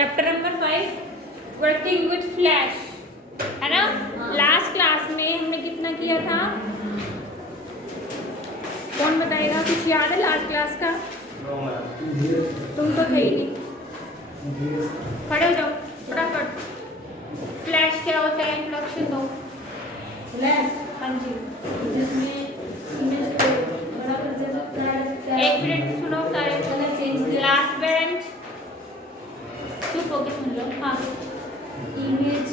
Chapter number 5 working with flash, है ना। Last class में हमने कितना किया था, कौन बताएगा? कुछ याद है लास्ट क्लास का? तुम तो थे ही नहीं, खड़े हो जाओ फटाफट। फ्लैश क्या होता है, इंट्रोडक्शन दो। फ्लैश, हाँ जी, जिसमें इमेज को बड़ा कर देता है। एक मिनट सुनो सारे, कलर चेंज, लास्ट बेंच चुप होके सुन लो। हाँ, इमेज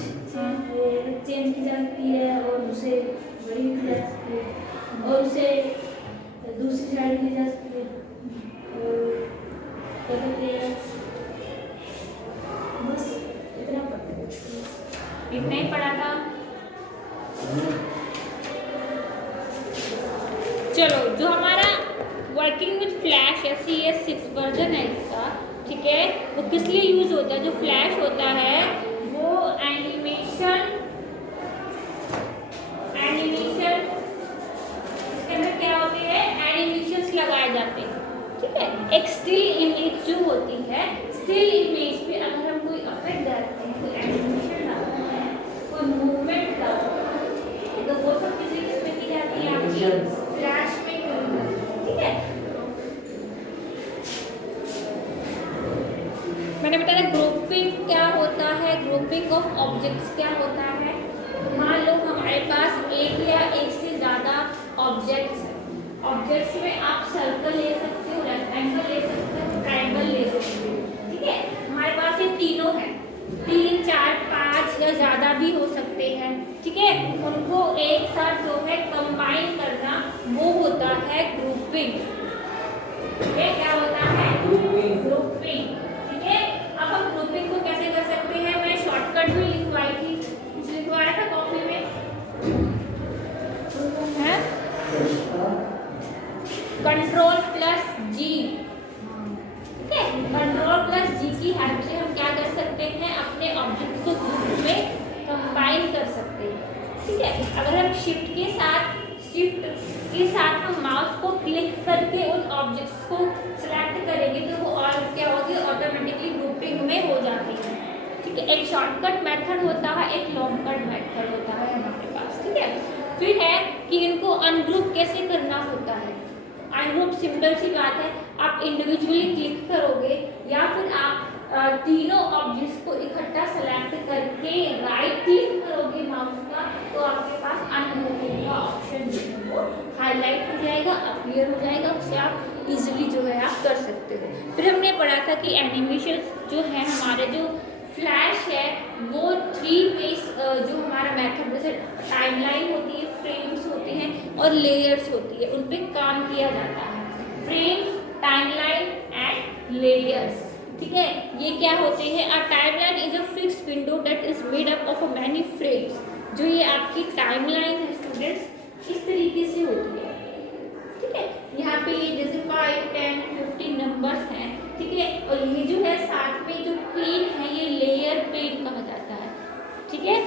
चेंज की जाती है और उसे बड़ी की जा सकती है और उसे दूसरी साइड की जा सकती है। और क्या कहते हैं, बस इतना पता है। इतना ही पढ़ा था। चलो, जो हमारा वर्किंग विद फ्लैश है CS6 वर्जन है इसका, ठीक है, वो किस लिए यूज होता है? जो फ्लैश होता है वो एनिमेशन इसके अंदर क्या होते हैं, एनिमेशंस लगाए जाते हैं, ठीक है। एक स्टिल इमेज जो होती है, स्टिल इमेज पे अगर हम कोई इफेक्ट डालते हैं, कोई एनिमेशन डालते हैं, कोई मूवमेंट डालते हैं, तो वो सब चीजें किसमें की जाती है? आपकी फ्लैश में की जाती है, ठीक है। मैंने बताया ग्रुपिंग क्या होता है, ग्रुपिंग ऑफ ऑब्जेक्ट्स क्या होता है। मान लो हमारे पास एक या एक से ज़्यादा ऑब्जेक्ट्स हैं, ऑब्जेक्ट्स में आप सर्कल ले सकते हो, रेक्टेंगल ले सकते हो, ट्रायंगल ले सकते हो, ठीक है। हमारे पास ये तीनों हैं, 3, 4, 5 या ज़्यादा भी हो सकते हैं, ठीक है। उनको एक साथ जो है कंबाइन करना वो होता है ग्रुपिंग। ये क्या होता है? ग्रुपिंग, ठीक है। अब हम ग्रुपिंग को कैसे कर सकते हैं? मैं शॉर्टकट भी लिखवाई थी, कुछ लिखवाया था कॉपी में, है Ctrl+G, ठीक है। Ctrl+G की हेल्प से हम क्या कर सकते हैं? अपने ऑब्जेक्ट को ग्रुप में कंबाइन कर सकते हैं, ठीक है। अगर हम शिफ्ट के साथ हम माउस को क्लिक करके उन ऑब्जेक्ट्स को सिलेक्ट करेंगे तो वो और क्या होगी, ऑटोमेटिकली ग्रुपिंग में हो जाती है, ठीक है। एक शॉर्टकट मेथड होता है, एक लॉन्ग कट मेथड होता है हमारे पास, ठीक है। फिर है कि इनको अनग्रुप कैसे करना होता है। अनग्रुप सिंपल सी बात है, आप इंडिविजुअली क्लिक करोगे या फिर आप तीनों ऑब्जेक्ट्स को इकट्ठा सेलेक्ट करके राइट क्लिक करोगे माउस का, तो आपके पास अनग्रुपिंग का ऑप्शन जो है वो हाईलाइट हो जाएगा, अपीयर हो जाएगा, उससे आप इजीली जो है आप कर सकते हो। फिर हमने पढ़ा था कि एनिमेशन जो है हमारे जो फ्लैश है वो 3 बेस जो हमारा मेथड, जैसे टाइमलाइन होती है, फ्रेम्स होते हैं और लेयर्स होती है, उन पे काम किया जाता है। फ्रेम्स, टाइमलाइन एंड लेयर्स, ठीक है। ये क्या होते हैं? अ timeline is a fixed window that is made up of many frames. जो ये आपकी टाइमलाइन है स्टूडेंट्स, इस तरीके से होती है, ठीक है। यहाँ पे ये जैसे 5, 10, 15 नंबर्स हैं, ठीक है। और ये जो है साथ में जो पेन है, ये लेयर पेन कहा जाता है, ठीक है।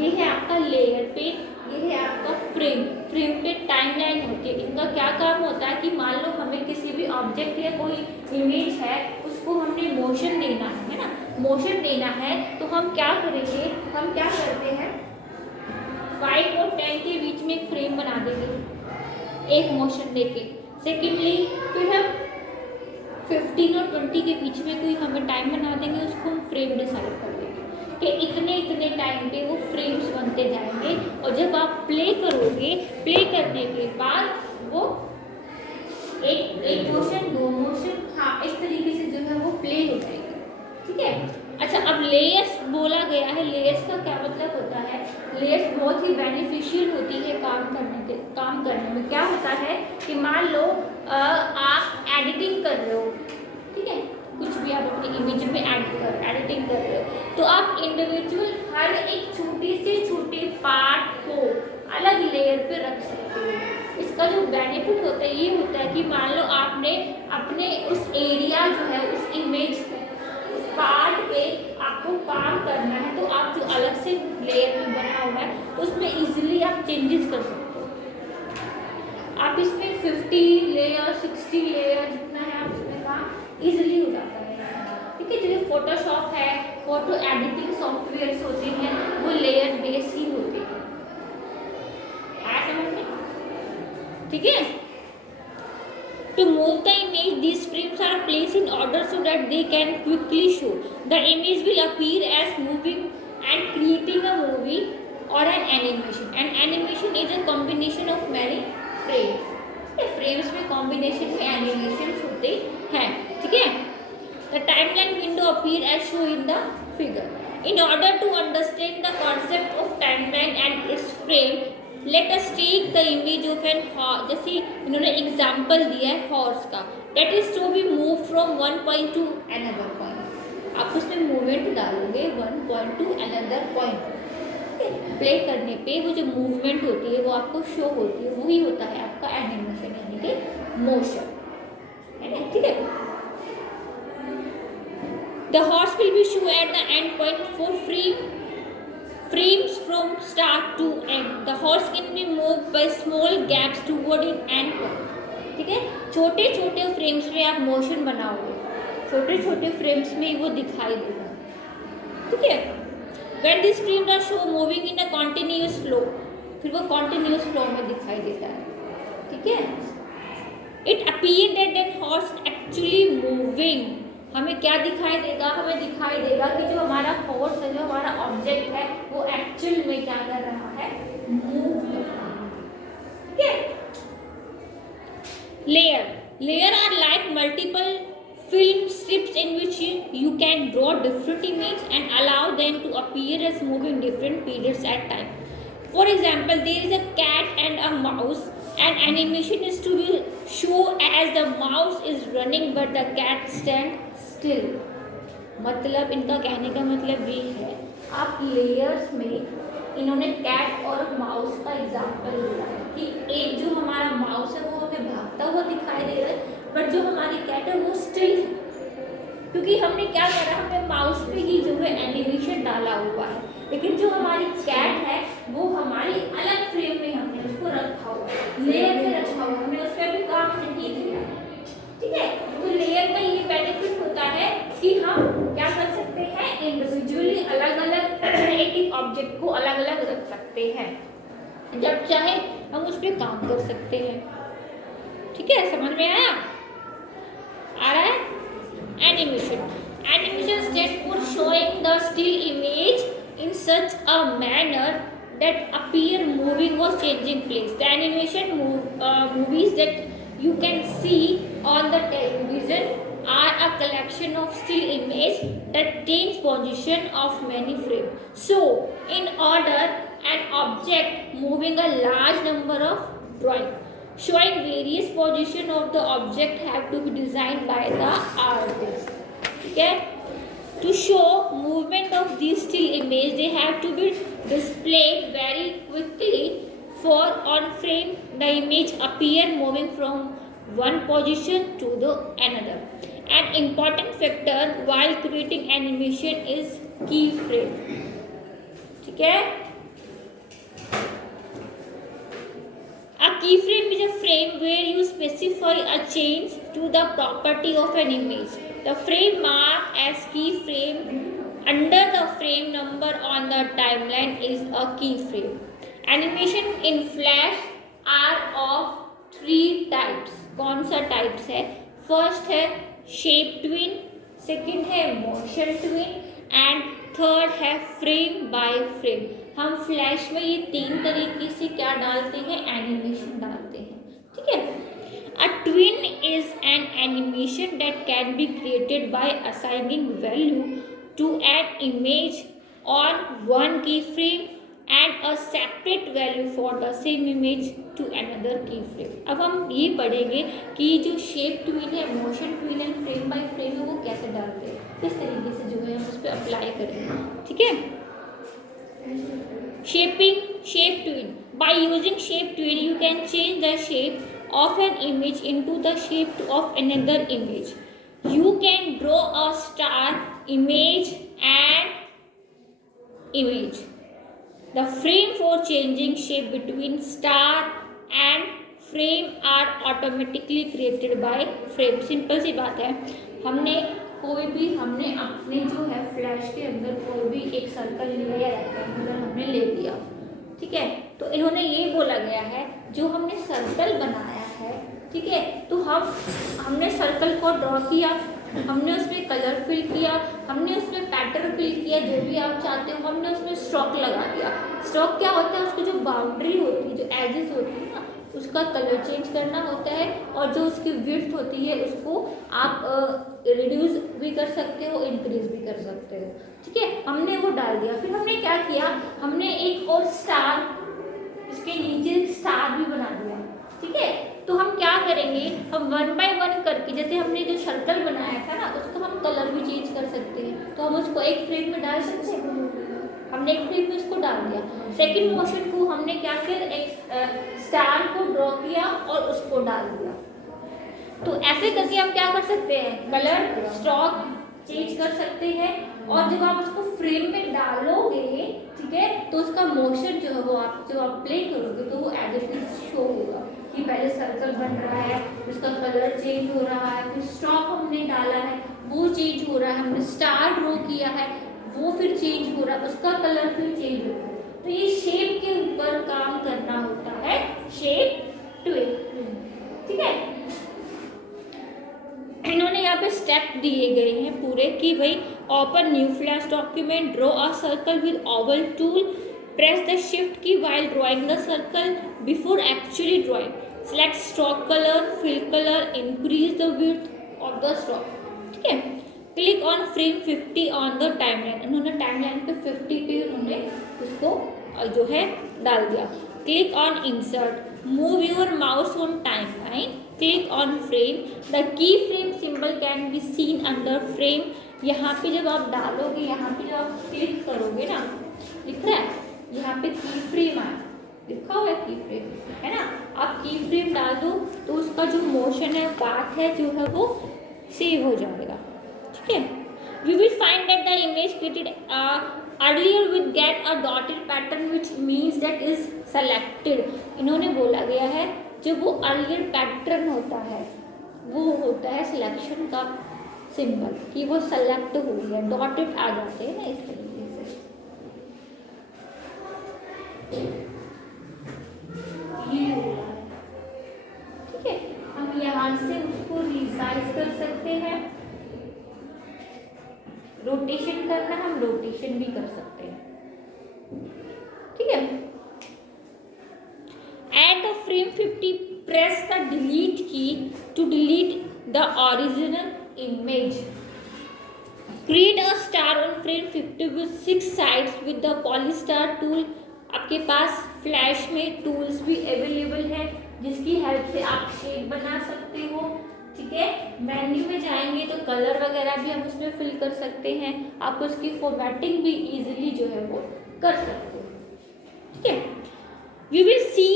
ये है आपका लेयर पेन, ये है आपका फ्रेम। फ्रेम पे टाइमलाइन होती है। इनका क्या काम होता है कि मान लो हमें किसी भी ऑब्जेक्ट या कोई इमेज है, उसको हमने मोशन देना है ना, मोशन देना है तो हम क्या करेंगे? हम क्या करते हैं, 5 और 10 के बीच में एक फ्रेम बना देंगे एक मोशन देके। सेकेंडली फिर हम 15 और 20 के बीच में कोई हमें टाइम बना देंगे, उसको हम फ्रेम डिसाइड कर देंगे कि इतने टाइम पे वो फ्रेम्स बनते जाएंगे। और जब आप प्ले करोगे, प्ले करने के बाद वो एक मोशन, 2 मोशन, हाँ, इस तरीके से जो है वो प्ले हो जाएगी, ठीक है। अच्छा, अब लेयर्स बोला गया है, लेयर्स का क्या मतलब होता है? लेयर्स बहुत ही बेनिफिशियल होती है काम करने में। क्या होता है कि मान लो आप एडिटिंग कर रहे हो, ठीक है, कुछ भी आप अपनी इमेज में एडिटिंग कर रहे हो, तो आप इंडिविजुअल हर एक छोटे से छोटे पार्ट को अलग लेयर पे रख सकते हो। इसका जो बेनिफिट होता है ये होता है कि मान लो आपने अपने उस एरिया जो है, उस इमेज को, उस पार्ट पे आपको काम करना है, तो आप जो अलग से लेयर में बना हुआ है तो उसमें इजीली आप चेंजेस कर सकते हो। आप इसमें 50 लेयर, 60 लेयर जितना है आप इसमें काम इजीली हो जाता है, ठीक है। जैसे फोटोशॉप है, फोटो एडिटिंग सॉफ्टवेयर्स होते हैं, वो लेयर बेस ही होते हैं। आया समझ में? ठीक है। To move the image, these frames are placed in order so that they can quickly show. The image will appear as moving and creating a movie or an animation. An animation is a combination of many frames. Frames में combination में animation होते हैं, ठीक है। The timeline window appear as shown in the figure. In order to understand the concept of timeline and its frame, let us take the image of an horse. जैसे इन्होंने example दिया है horse का, that is to be move from one point to another point. आप उसमें movement डालोगे one point to another point, play करने पे वो जो मूवमेंट होती है वो आपको शो होती है, वही होता है आपका एनिमेशन यानी कि मोशन, है ना, ठीक है। The horse will be show at the end point for frames from start to end. The horse can be moved by small gaps toward an end point. ठीक है, छोटे छोटे फ्रेम्स में आप मोशन बनाओगे, छोटे छोटे फ्रेम्स में वो दिखाई देगा, ठीक है। When these frames are shown moving in a continuous flow, फिर वो continuous flow में दिखाई देता है, ठीक है। It appears that the horse actually moving, हमें क्या दिखाई देगा? हमें दिखाई देगा कि जो हमारा हॉर्स है, जो हमारा ऑब्जेक्ट है, वो एक्चुअल में क्या कर रहा है? मूव कर रहा है, ठीक है। Layer are like multiple film strips in which you can draw different image and allow them to appear as moving different periods at time. For example, there is a cat and a mouse and animation is to be show as the mouse is running but the cat stand still। मतलब इनका कहने का मतलब ये है, आप layers में इन्होंने कैट और माउस का एग्जांपल दिया है कि एक जो हमारा माउस है वो हमें भागता हुआ दिखाई दे रहा है, बट जो हमारी कैट है वो स्टिल है, क्योंकि हमने क्या करा, हमने माउस पे ही जो है एनिमेशन डाला हुआ है, लेकिन जो हमारी कैट है वो हमारी अलग फ्रेम में हमने उसको रखा हुआ है, लेयर में रखा हुआ, हमने उस पर भी काम नहीं किया, ठीक है। तो लेयर का ये बेनिफिट होता है कि हम क्या कर सकते हैं, इंडिविजुअली अलग अलग एक ऑब्जेक्ट को अलग अलग रख सकते हैं, जब चाहे हम उस पर काम कर सकते हैं, ठीक है। समझ में आया? आ रहा है? Animation stands for showing the still image in such a manner that appear moving or changing place. The animation movies that you can see on the television are a collection of still image that change position of many frames. So, in order, an object moving a large number of drawings showing various position of the object have to be designed by the artist, okay। To show movement of these still image, they have to be displayed very quickly, for on frame the image appear moving from one position to the another. An important factor while creating animation is keyframe, ठीक है। A keyframe is a frame where you specify a change to the property of an image. The frame marked as keyframe under the frame number on the timeline is a keyframe. Animation in Flash are of 3 types. कौन सा types है? First है shape twin, second है motion twin and third है frame by frame. हम flash में ये 3 तरीके से क्या डालते हैं? एनिमेशन डालते हैं, ठीक है। A twin is an animation that can be created by assigning value to an image on one keyframe and a separate value for the same image to another keyframe। अब हम ये पढ़ेंगे कि जो शेप ट्विन है, motion twin and frame by frame है, वो कैसे डालते हैं, किस तरीके से जो है हम उस पर अप्लाई करेंगे, ठीक है। Shaping shape twin. By using shape twin, you can change the shape of an image into the shape of another image. You can draw a star image and image. The frame for changing shape between star and frame are automatically created by frame। Simple सी बात है, हमने कोई भी हमने अपने जो है फ्लैश के अंदर कोई भी एक सर्कल लिया या रेक्टेंगुलर हमने ले लिया, ठीक है। तो इन्होंने ये बोला गया है जो हमने सर्कल बनाया है, ठीक है, तो हमने सर्कल को ड्रॉ किया, हमने उसमें कलर फिल किया, हमने उसमें पैटर्न फिल किया, जो भी आप चाहते हो, हमने उसमें स्ट्रोक लगा दिया। स्ट्रोक क्या होता है, उसकी जो बाउंड्री होती है, जो एजेस होती है ना, उसका कलर चेंज करना होता है, और जो उसकी विड्थ होती है उसको आप रिड्यूस भी कर सकते हो, इंक्रीज भी कर सकते हो, ठीक है। हमने वो डाल दिया। फिर हमने क्या किया, हमने एक और स्टार, इसके नीचे स्टार भी बना दिया, ठीक है। तो हम क्या करेंगे, हम 1 बाय 1 करके, जैसे हमने जो सर्कल बनाया था ना, उसका हम कलर भी चेंज कर सकते हैं। तो हम उसको एक फ्रेम में डाल सकते हैं, हमने एक फ्रेम में उसको डाल दिया। सेकंड मोशन को हमने क्या किया, एक स्टार को ड्रॉ किया और उसको डाल दिया। तो ऐसे करके हम क्या कर सकते हैं, कलर स्ट्रोक चेंज कर सकते हैं। और जब आप उसको फ्रेम में डालोगे, ठीक है, तो उसका मोशन जो है वो आप प्ले करोगे तो वो एज इट इज शो होगा कि पहले सर्कल बन रहा है, उसका कलर चेंज हो रहा है, फिर स्ट्रोक हमने डाला है वो चेंज हो रहा है, हमने स्टार ड्रॉ किया है वो फिर चेंज हो रहा है, उसका कलर फिर चेंज हो रहा है। तो ये शेप के ऊपर काम करना होता है, शेप ट्विन, ठीक है। इन्होंने यहाँ पे स्टेप दिए गए हैं पूरे कि भाई open new flash document, draw a circle with Oval tool, press the shift की while drawing the circle before actually drawing, select stroke color, fill color, increase the width of the stroke, ठीक है। Click on frame 50 on the timeline, उन्होंने timeline पे 50 पे उन्होंने उसको जो है डाल दिया। Click on insert, move your mouse on timeline, click on frame, the key frame symbol can be seen under frame. यहाँ पे जब आप डालोगे, यहाँ पे जब आप क्लिक करोगे ना, दिख रहा है यहाँ पे की फ्रेम आया, लिखा हुआ है की फ्रेम, है ना। आप की फ्रेम डाल दो तो उसका जो मोशन है, पाथ है जो है वो सेव हो जाएगा, ठीक है। You will find that the image created earlier will get a dotted pattern which means that is selected. इन्होंने बोला गया है जो वो अर्लियर पैटर्न होता है वो होता है सिलेक्शन का सिंबल, कि वो सेलेक्ट हो गया, डॉटेड आ जाते हैं ना इस तरीके से। ये हो रहा है, ठीक है। हम यहाँ से उसको रिसाइज कर सकते हैं, रोटेशन करना हम रोटेशन भी कर सकते हैं, ठीक है। At the frame 50, press the delete key to delete the original image. Create a star on frame 50 with 6 sides with the polystar tool. आपके पास फ्लैश में टूल्स भी अवेलेबल है जिसकी हेल्प से आप शेप बना सकते हो, ठीक है। मेन्यू में जाएंगे तो कलर वगैरह भी हम उसमें फिल कर सकते हैं, आप उसकी फॉर्मेटिंग भी इजीली जो है वो कर सकते हो, ठीक है। You will see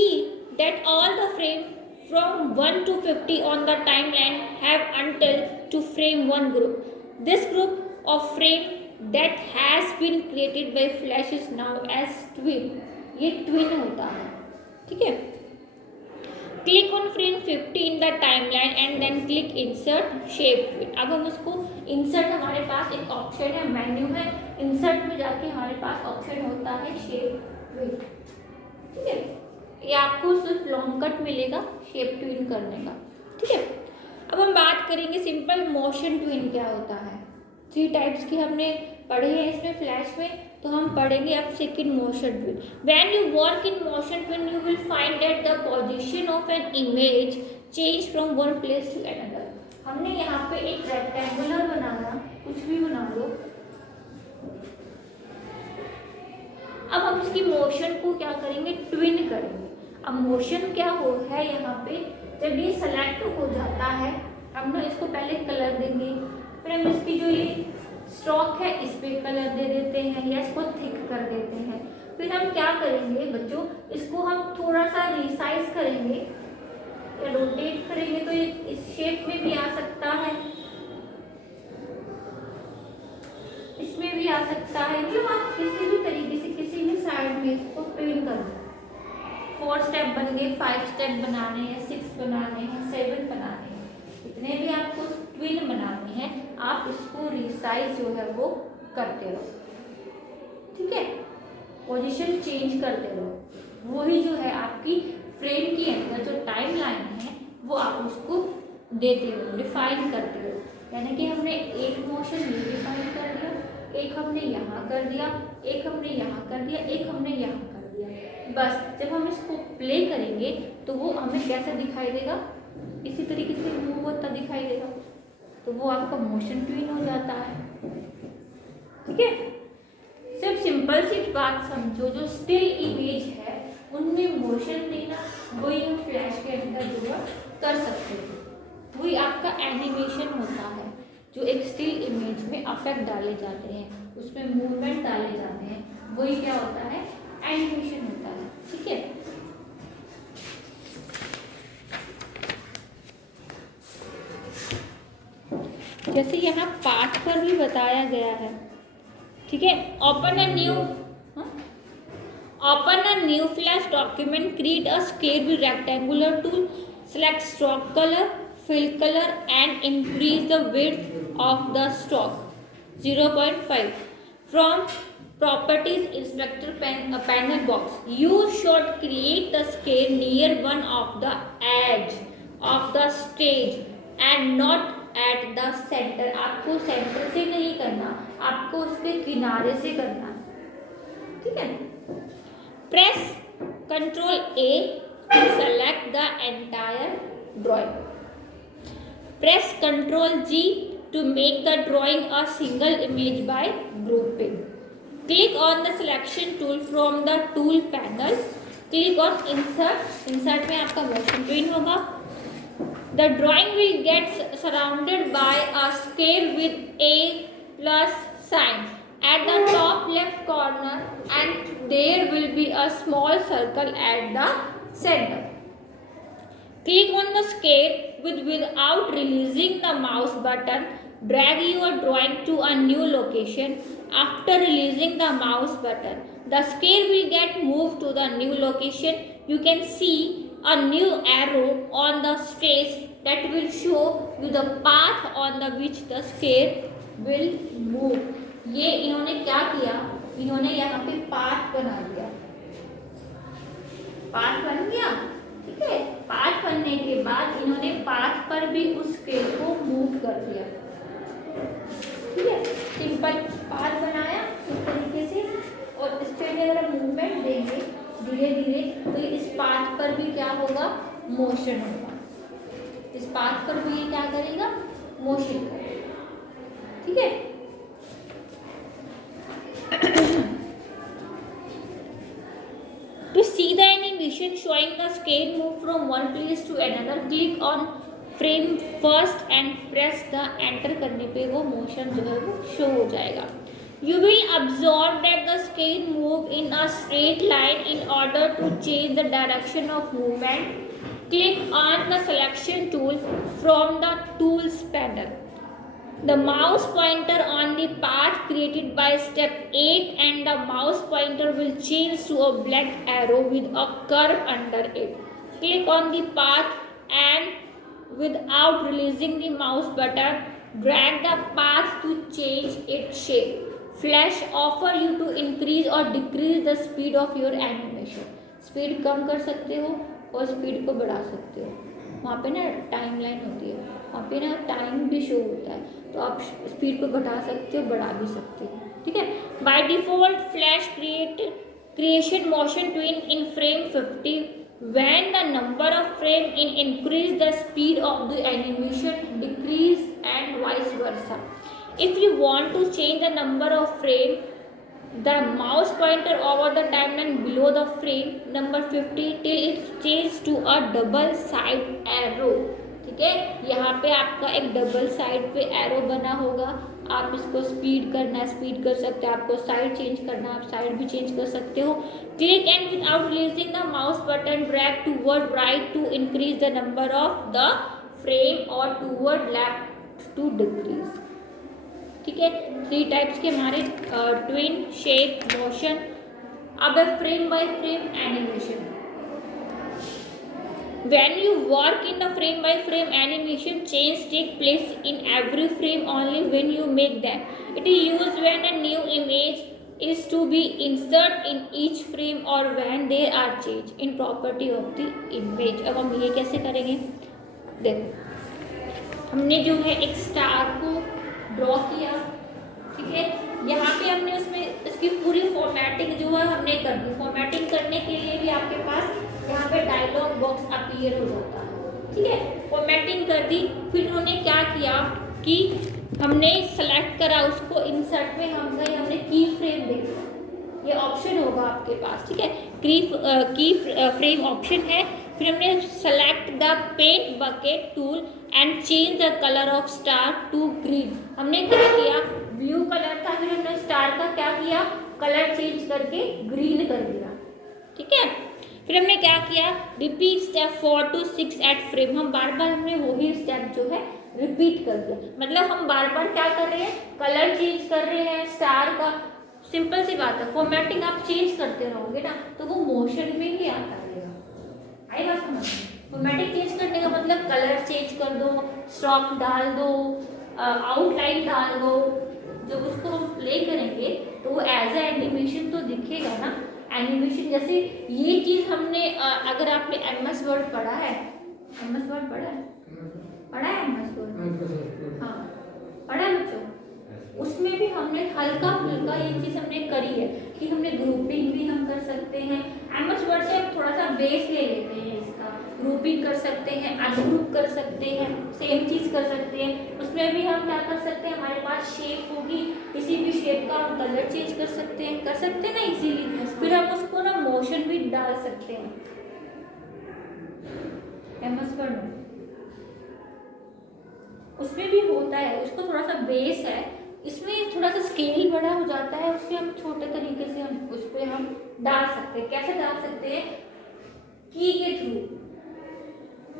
that all the frame from 1 to 50 on the timeline have until to frame 1 group. This group of frame that has been created by Flash is now as twin. ये twin होता है, ठीक है। Click on frame 50 in the timeline and then click insert shape twin. अब हम उसको insert, हमारे पास एक ऑप्शन है, मेन्यू है, insert में जाके हमारे पास ऑप्शन होता है shape twin, ठीक है। ये आपको सिर्फ लॉन्ग कट मिलेगा शेप ट्विन करने का, ठीक है। अब हम बात करेंगे सिंपल मोशन ट्विन क्या होता है। 3 टाइप्स की हमने पढ़े हैं इसमें फ्लैश में, तो हम पढ़ेंगे अब second motion tween. When you work in motion tween you will find that the position of an image change from one place to another. हमने यहाँ पे एक रेक्टेंगुलर बनाना, कुछ भी बना लो, अब हम इसकी मोशन को क्या करेंगे, ट्विन करेंगे। अब मोशन क्या हो है यहाँ पे, जब ये सेलेक्ट हो जाता है हम ना इसको पहले कलर देंगे, फिर हम इसकी जो ये स्ट्रोक है इस पे कलर दे देते हैं या इसको थिक कर देते हैं। फिर हम क्या करेंगे बच्चों, इसको हम थोड़ा सा रिसाइज करेंगे या रोटेट करेंगे तो ये इस शेप में भी आ सकता है, इसमें भी आ सकता है, मतलब आप किसी भी तरीके से किसी भी साइड में इसको ट्विन कर दो। 4 स्टेप बन गए, 5 स्टेप बनाने हैं, 6 बनाने हैं, 7 बनाने हैं, जितने भी आपको ट्विन बनाने हैं आप इसको रिसाइज जो है वो करते रहो, ठीक है, पोजीशन चेंज करते रहो। वही जो है आपकी फ्रेम के अंदर जो टाइम लाइन है वो आप उसको देते हो, डिफाइन करते हो। यानी कि हमने एक मोशन ये डिफाइन कर दिया, एक हमने यहाँ कर दिया, एक हमने यहाँ कर दिया, एक हमने यहाँ कर दिया। बस जब हम इसको प्ले करेंगे तो वो हमें कैसा दिखाई देगा, इसी तरीके से मूव होता दिखाई देगा, तो वो आपका मोशन ट्विन हो जाता है, ठीक है। सिर्फ सिंपल सी बात समझो, जो स्टिल इमेज है उनमें मोशन देना वही हम फ्लैश के अंदर जो है कर सकते हैं। वही आपका एनिमेशन होता है, जो एक स्टिल इमेज में अफेक्ट डाले जाते हैं, उसमें मूवमेंट डाले जाते हैं, वही क्या होता है, एनिमेशन होता है, ठीक है। जैसे यहाँ पाठ पर भी बताया गया है, ठीक है। Open a new flash document, create a scale with rectangular tool, select stroke colour, fill color and increase the width of the stroke 0.5 from properties inspector panel box. You should create the scale near one of the edge of the stage and not at the center. आपको centre से नहीं करना, आपको उसके किनारे से करना, ठीक है। Press Ctrl A to select the entire drawing. Press Ctrl G to make the drawing a single image by grouping. Click on the selection tool from the tool panel. Click on Insert. Insert में आपका motion twin होगा. The drawing will get surrounded by a scale with a plus sign at the top left corner, and there will be a small circle at the center. Click on the scale without releasing the mouse button. Drag your drawing to a new location. After releasing the mouse button, the scale will get moved to the new location. You can see a new arrow on the stage that will show you the path on the which the scale will move. ये इन्होंने क्या किया, इन्होंने यहाँ पे path बना दिया, path बन गया, ठीक है। पाथ बनने के बाद इन्होंने पाथ पर भी उस स्केल को मूव कर दिया, ठीक है। सिंपल पाथ बनाया इस तरीके से, और इस पे अगर मूवमेंट देंगे धीरे धीरे तो इस पाथ पर भी क्या होगा, मोशन होगा। इस पाथ पर भी ये क्या करेगा, मोशन करेगा, ठीक है। To see the animation showing the scale move from one place to another, click on frame first and press the enter करने पे वो motion जो है वो show हो जाएगा। You will observe that the scale move in a straight line. In order to change the direction of movement, click on the selection tool from the tools panel. The mouse pointer on the path created by step 8 and the mouse pointer will change to a black arrow with a curve under it. Click on the path and without releasing the mouse button, drag the path to change its shape. Flash offer you to increase or decrease the speed of your animation. Speed कम कर सकते हो और speed को बढ़ा सकते हो। वहाँ पे ना टाइम लाइन होती है, वहाँ पे ना टाइम भी शो होता है, तो आप स्पीड को घटा सकते हो, बढ़ा भी सकते हो, ठीक है। By default flash creation motion twin in frame 50. When the number of frame increase, the speed of the animation decrease and vice versa. If you want to change the number of frame, the mouse pointer over the timeline below the frame number 50 till it changes to a double side arrow, ठीक है। यहाँ पे आपका एक double side पे arrow बना होगा, आप इसको स्पीड करना है स्पीड कर सकते हैं, आपको साइड चेंज करना आप साइड भी चेंज कर सकते हो। Click and without releasing the mouse button drag toward right to increase the number of the frame और टूवर्ड लेफ्ट टू डिक्रीज, ठीक है। 3 टाइप्स के हमारे ट्विन, शेप, मोशन। अब है frame by frame animation. When you work in a frame by frame animation, change take place in every frame only when you make them. It is used when a new image is to be inserted in each frame or when there are change in property of the image. अब हम ये कैसे करेंगे? देखो, हमने जो है एक स्टार को ड्रॉ किया, ठीक है। यहाँ पे हमने उसमें इसकी पूरी फॉर्मेटिंग जो है हमने कर दी। फॉर्मेटिंग करने के लिए भी आपके पास यहाँ पे डायलॉग बॉक्स अपीयर हो जाता है, ठीक है। फॉर्मेटिंग कर दी, फिर उन्होंने क्या किया कि हमने सेलेक्ट करा उसको, इंसर्ट में हम गए, हमने की फ्रेम दे दिया। ये ऑप्शन होगा आपके पास, ठीक है। की फ्रेम ऑप्शन है। फिर हमने select the paint bucket tool and change the colour of star to green. हमने क्या किया, ब्लू कलर था, फिर हमने स्टार का क्या किया, कलर चेंज करके ग्रीन कर दिया, ठीक है। फिर हमने क्या किया, repeat step 4 to 6 at frame. हम बार बार हमने वही स्टेप जो है रिपीट कर दिया। मतलब हम बार बार क्या कर रहे हैं, कलर चेंज कर रहे हैं स्टार का। सिंपल सी बात है, फॉर्मेटिंग आप चेंज करते रहोगे ना तो वो मोशन में ही आता रहेगा। आई बात समझ में? फॉर्मेटिंग चेंज करने का मतलब कलर चेंज कर दो, स्ट्रोक डाल दो, आउटलाइन डाल दो। जब उसको हम प्ले करेंगे तो वो एज ए एनिमेशन तो दिखेगा ना। एनिमेशन जैसे ये चीज़ हमने अगर आपने MS वर्ड पढ़ा है, MS वर्ड पढ़ा है, पढ़ा है MS वर्ड, हाँ पढ़ा है बच्चों। उसमें भी हमने हल्का फुल्का ये चीज़ हमने करी है कि हमने ग्रुपिंग भी हम कर सकते हैं। MS वर्ड से हम थोड़ा सा बेस ले लेते हैं इसका, ग्रुपिंग कर सकते हैं, अनग्रुप कर सकते हैं, सेम चीज़ कर सकते हैं। उसमें भी हम क्या कर सकते हैं, हमारे पास शेप होगी, किसी भी शेप का हम कलर चेंज कर सकते हैं ना इजीली। फिर हम उसको ना मोशन भी डाल सकते हैं। MS वर्ड उसमें भी होता है, उसको थोड़ा सा बेस है, इसमें थोड़ा सा स्केल बड़ा हो जाता है, उसके हम छोटे तरीके से हम उस पर हम डाल सकते हैं। कैसे डाल सकते हैं, की के थ्रू,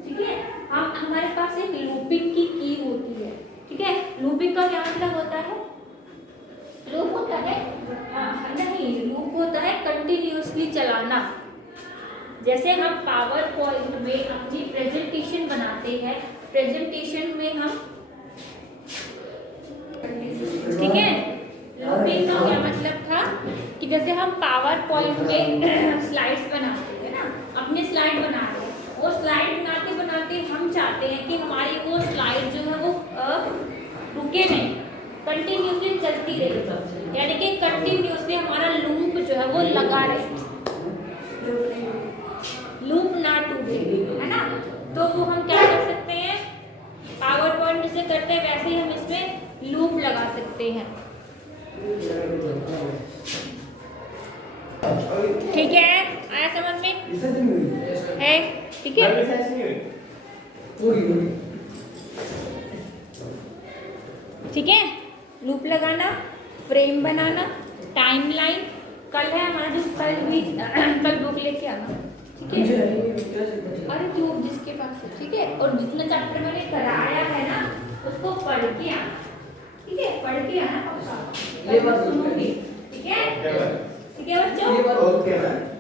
ठीक है। हम हमारे पास एक लूपिंग की होती है, ठीक है। लूपिंग का क्या मतलब होता है, लूप होता है नहीं, लूप होता है कंटिन्यूअसली चलाना। जैसे हम पावर पॉइंट में अपनी प्रेजेंटेशन बनाते हैं, प्रेजेंटेशन में हम, ठीक है। लूपिंग का क्या मतलब था कि जैसे हम पावर पॉइंट में स्लाइड्स बनाते हैं ना, अपनी स्लाइड बना रहे हैं, वो स्लाइड बनाते बनाते हम चाहते हैं कि हमारी वो स्लाइड जो है वो रुके नहीं, कंटिन्यूसली चलती रहे, यानी कि कंटिन्यूसली हमारा लूप जो है वो लगा रहे, लूप ना टूटे, है ना। तो वो हम क्या कर सकते हैं, पावर पॉइंट जैसे करते हैं वैसे ही हम इसमें लूप लगा सकते हैं, ठीक है। आया समझ में है, ठीक है। ठीक है, लूप लगाना, फ्रेम बनाना, टाइमलाइन। कल है हमारा जो कल बुक लेके आना, ठीक है। अरे जो जिसके पास है, ठीक है। और जितना चैप्टर मैंने कराया है ना उसको पढ़ के आना, ठीक है। पढ़ के आना पक्का, ये बात सुनूंगी, ठीक है, ठीक है बच्चों।